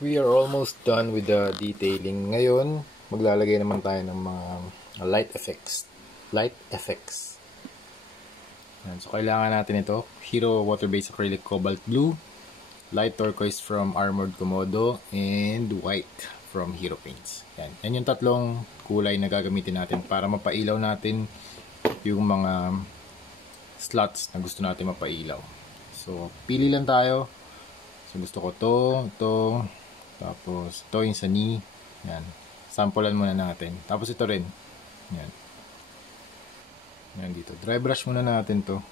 We are almost done with the detailing. Ngayon, maglalagay naman tayo ng mga light effects. Yan. So, kailangan natin ito. Hero Water-Based Acrylic Cobalt Blue, Light Turquoise from Armored Komodo, and White from Hero Paints. Yan. Yan yung tatlong kulay na gagamitin natin para mapailaw natin yung mga slots na gusto natin mapailaw. So, pili lang tayo. So, gusto ko to, tapos ito yung sa knee. Yan. Sampulan muna natin. Tapos ito rin. Yan. Yan dito. Dry brush muna natin to.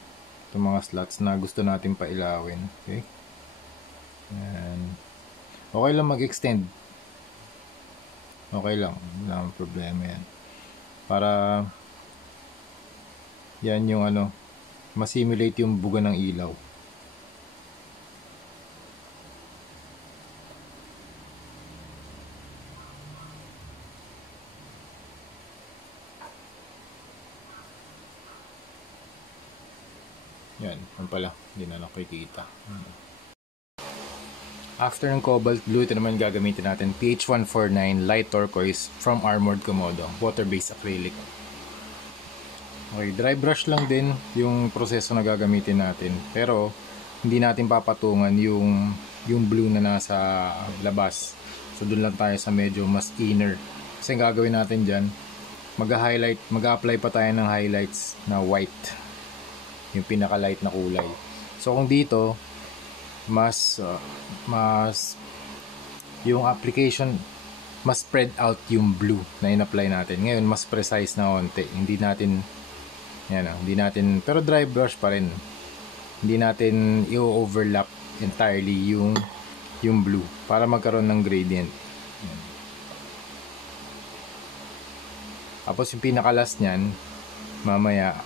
Itong mga slots na gusto natin pailawin. Okay. Yan. Okay lang mag-extend. Okay lang. Wala akong problema yan. Para yan yung ma-simulate yung buga ng ilaw. Yan, yan pala, hindi na nakikita. After ng cobalt blue, ito naman gagamitin natin PH149 light turquoise from Armored Komodo, water-based acrylic. Okay, dry brush lang din yung proseso na gagamitin natin. Pero hindi natin papatungan yung blue na nasa labas. So doon lang tayo sa medyo mas inner. Kasi ang gagawin natin diyan, mag-apply pa tayo ng highlights na white. Yung pinaka-light na kulay. So kung dito mas yung application mas spread out yung blue na in-apply natin. Ngayon mas precise na konti. Hindi natin pero dry brush pa rin. Hindi natin i-overlap entirely yung blue para magkaroon ng gradient. Yan. Tapos yung pinaka-last niyan mamaya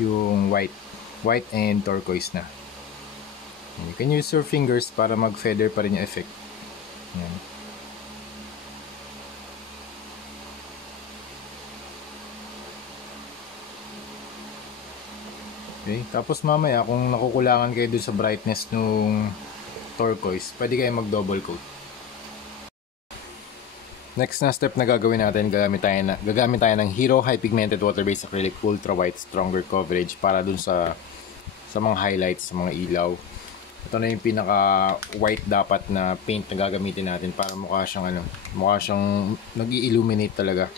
yung white and turquoise na. You can use your fingers para mag-feather pa rin yung effect. Yan. Okay, tapos mamaya kung nakukulangan kayo dun sa brightness nung turquoise, pwede kayo mag-double coat. Next na step na gagawin natin, gagamit tayo ng Hero High Pigmented Water-Based Acrylic Ultra White Stronger Coverage para dun sa mga highlights, sa mga ilaw. Ito na yung pinaka white dapat na paint na gagamitin natin para mukha siyang nag-i-illuminate talaga.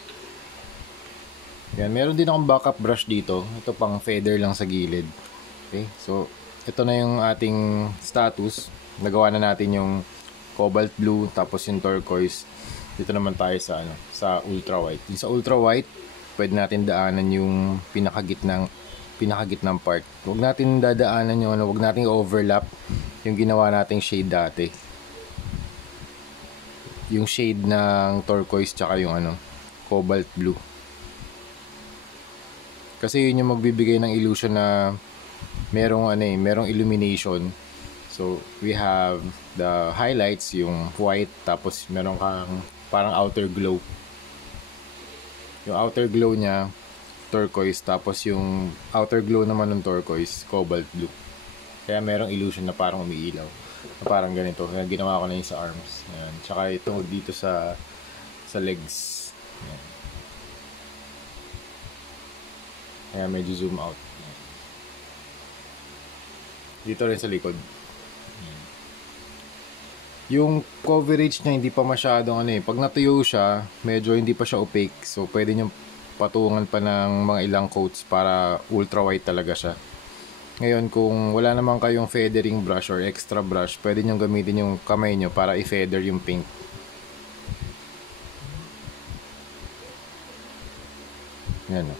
Yan, meron din akong backup brush dito. Ito pang feather lang sa gilid. Okay? So, ito na yung ating status. Nagawa na natin yung cobalt blue tapos yung turquoise. Dito naman tayo sa ultra white. Yung sa ultra white, pwede natin daanan yung pinakagitnang part. Huwag natin dadaanan huwag nating overlap yung ginawa nating shade dati. Yung shade ng turquoise tsaka yung cobalt blue. Kasi yun yung magbibigay ng illusion na merong illumination. So, we have the highlights, yung white, tapos meron kang parang outer glow. Yung outer glow niya turquoise, tapos yung outer glow naman ng turquoise cobalt blue. Kaya merong illusion na parang umiilaw, na parang ganito. Kaya ginawa ko na yun sa arms. Ayan. Tsaka ito dito sa legs. Ayan. Kaya medyo zoom out. Ayan. Dito rin sa likod. Ayan. Yung coverage niya hindi pa masyadong pag natuyo siya, medyo hindi pa siya opaque. So pwede nyo patungan pa ng mga ilang coats para ultra white talaga siya. Ngayon, kung wala naman kayong feathering brush or extra brush, pwede nyo gamitin yung kamay nyo para i-feather yung paint. Yan o.